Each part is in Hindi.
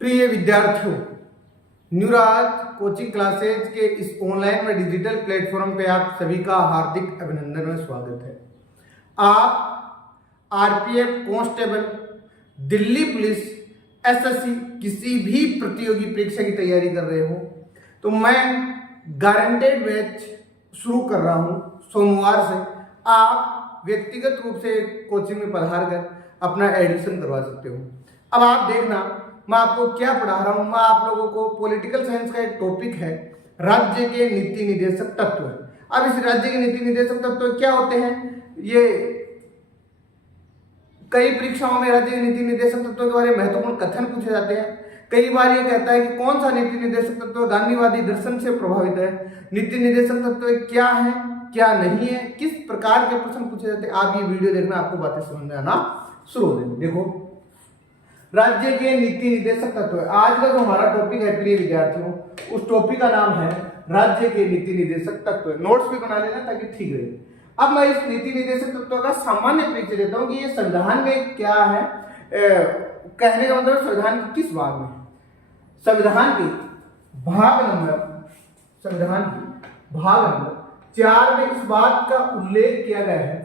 प्रिय विद्यार्थियों, न्यूराज कोचिंग क्लासेज के इस ऑनलाइन व डिजिटल प्लेटफॉर्म पे आप सभी का हार्दिक अभिनंदन और स्वागत है। आप RPF constable, Delhi police, SSC किसी भी प्रतियोगी परीक्षा की तैयारी कर रहे हो तो मैं गारंटेड बैच शुरू कर रहा हूं सोमवार से। आप व्यक्तिगत रूप से कोचिंग में पधार कर अपना एडमिशन करवा सकते हो। अब आप देखना मैं आपको क्या पढ़ा रहा हूं। मैं आप लोगों को पॉलिटिकल साइंस का एक टॉपिक है, राज्य के नीति निर्देशक तत्व। अब इस राज्य के नीति निर्देशक तत्व क्या होते हैं, ये कई परीक्षाओं में राज्य के नीति निर्देशक तत्वों के बारे में महत्वपूर्ण कथन पूछे जाते हैं। कई बार ये कहता है कि कौन सा नीति निर्देशक तत्व गांधीवादी दर्शन से प्रभावित है, नीति निर्देशक तत्व क्या है क्या नहीं है, किस प्रकार के प्रश्न पूछे जाते हैं। आप ये वीडियो देखना, आपको बातें समझ में आना शुरू हो जाएंगी। देखो, राज्य के नीति निर्देशक तत्व। आज का जो हमारा टॉपिक है प्रिय विद्यार्थियों, उस टॉपिक का नाम है राज्य के नीति निर्देशक तत्व। नोट्स भी बना लेना ताकि ठीक रहे। अब मैं इस नीति निर्देशक तत्व का सामान्य परिचय देता हूं कि ये संविधान में क्या है। कहने का मतलब संविधान के किस भाग में, संविधान के भाग नंबर 4 में इस बात का उल्लेख किया गया है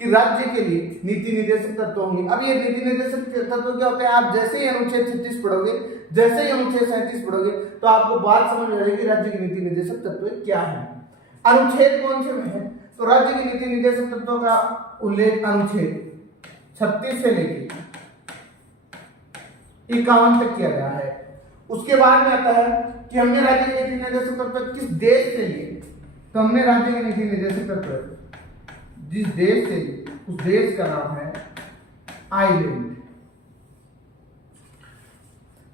कि राज्य के लिए नीति निर्देशक तत्व होंगे। अब ये नीति निर्देशक तत्व क्या होते हैं, आप जैसे ही अनुच्छेद 36 पढ़ोगे, जैसे ही अनुच्छेद 37 पढ़ोगे तो आपको बात समझ में आएगी राज्य के नीति निर्देशक तत्व क्या है। अनुच्छेद कौन से में है, तो राज्य के नीति निर्देशक तत्वों का उल्लेख अनुच्छेद 36 से लेकर 51 तक किया गया है। उसके बाद में आता है कि हमने राज्य के नीति निर्देशक तत्व किस देश से लिए, तो हमने राज्य के नीति निर्देशक तत्व जिस देश से, उस देश का नाम है आइलैंड।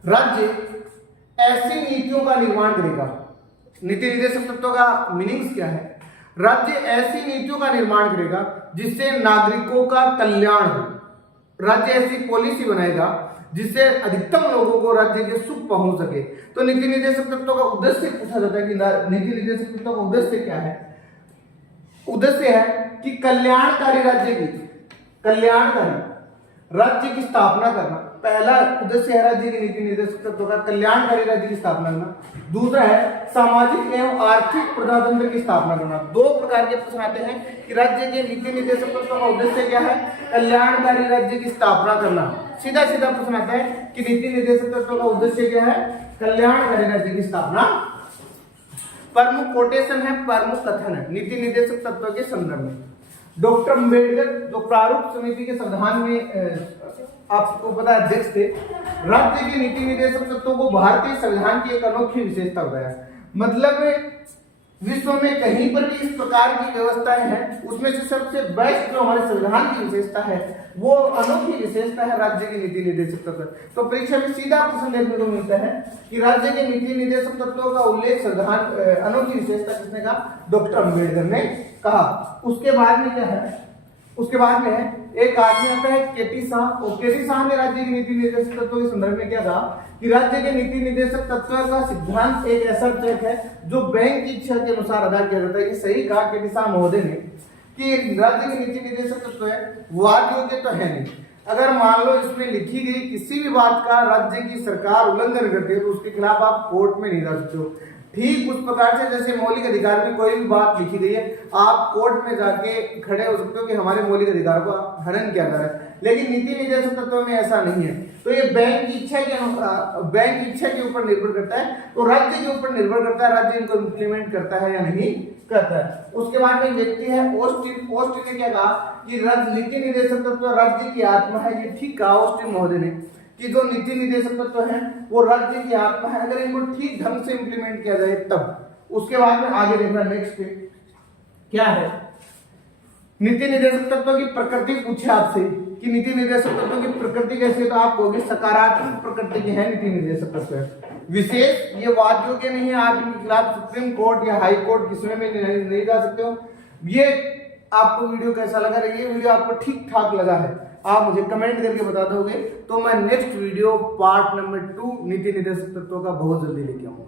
राज्य ऐसी नीतियों का निर्माण करेगा। नीति निर्देशक तत्वों का मीनिंग्स क्या है, राज्य ऐसी नीतियों का निर्माण करेगा जिससे नागरिकों का कल्याण हो। राज्य ऐसी पॉलिसी बनाएगा जिससे अधिकतम लोगों को राज्य के सुख पहुंच सके। तो नीति निर्देशक तत्वों का उद्देश्य पूछा जाता है कि नीति निर्देशक तत्वों का उद्देश्य क्या है। उद्देश्य है कि कल्याणकारी राज्य की स्थापना करना। पहला उद्देश्य है राज्य के नीति निर्देशक तत्व का कल्याणकारी राज्य की स्थापना करना। दूसरा है सामाजिक एवं आर्थिक प्रजातंत्र की स्थापना करना। दो प्रकार के प्रश्न आते हैं कि राज्य के नीति निर्देशक तत्व का उद्देश्य क्या है, कल्याणकारी राज्य की स्थापना करना। सीधा सीधा प्रश्न आता है कि नीति निर्देशक तत्व का उद्देश्य क्या है, कल्याणकारी राज्य की स्थापना। प्रमुख कोटेशन है, प्रमुख कथन है नीति निर्देशक तत्व के संदर्भ में। डॉक्टर अम्बेडकर जो प्रारूप समिति के संविधान में आपको पता है अध्यक्ष थे, राज्य के नीति निर्देशक तत्वों को भारतीय संविधान की एक अनोखी विशेषता बताया। मतलब विश्व में कहीं पर भी इस प्रकार की व्यवस्थाएं हैं, उसमें से सबसे बेस्ट जो हमारे संविधान की विशेषता है वो अनोखी विशेषता है राज्य के नीति निर्देशक तत्व। तो परीक्षा में सीधा प्रश्न देखने को मिलता है कि राज्य के नीति निर्देशक तत्वों का उल्लेख संविधान अनोखी विशेषता किसने कहा, डॉक्टर अम्बेडकर ने कहा। उसके बाद में क्या है, उसके बाद में है एक आदमी आता है केटी शाह, और केटी शाह ने राज्य के नीति निर्देशक तत्वों के संदर्भ में क्या कहा कि राज्य के नीति निर्देशक तत्व का सिद्धांत एक ऐसा चेक है जो बैंक की इच्छा के अनुसार अदा किया जाता है। ये सही कहा केटी शाह महोदय ने कि राज्य के नीति निर्देशक तत्व है वाद योग्य तो है नहीं। अगर मान लो इसमें लिखी गई किसी भी बात का राज्य की सरकार उल्लंघन करती है तो उसके खिलाफ आप कोर्ट में नहीं जा सकते हो। ठीक उस प्रकार से जैसे मौलिक अधिकार में कोई भी बात लिखी गई है, आप कोर्ट में जाके खड़े हो सकते हो कि हमारे मौलिक अधिकार को हनन किया जा रहा है, लेकिन नीति निर्देशक तत्व में ऐसा नहीं है। तो ये बैंक की इच्छा के ऊपर निर्भर करता है, तो राज्य के ऊपर निर्भर करता है राज्य इनको इम्प्लीमेंट करता है या नहीं करता है। उसके बाद में व्यक्ति है ऑस्टिन। ऑस्टिन ने क्या कहा कि नीति निर्देशक तत्व राज्य की आत्मा है। ये ठीक कहा ऑस्टिन महोदय ने कि जो नीति निर्देशक तत्व है वो राज्य की आत्मा है, अगर इनको ठीक ढंग से इंप्लीमेंट किया जाए तब। उसके बाद में आगे देखना नेक्स्ट क्या है, नीति निर्देशक तत्व की प्रकृति पूछे आपसे कि नीति निर्देशक तत्व की प्रकृति कैसी है, तो आप कहोगे सकारात्मक प्रकृति की है नीति निर्देशक तत्व। विशेष, ये वाद योग्य नहीं है, आप इनके खिलाफ सुप्रीम कोर्ट या हाई कोर्ट किसी में नहीं जा सकते हो। ये आपको वीडियो कैसा लगा, ये वीडियो आपको ठीक ठाक लगा है, आप मुझे कमेंट करके बता दोगे तो मैं नेक्स्ट वीडियो पार्ट नंबर 2 नीति निर्देशक तत्वों का बहुत जल्दी लेके आऊंगा।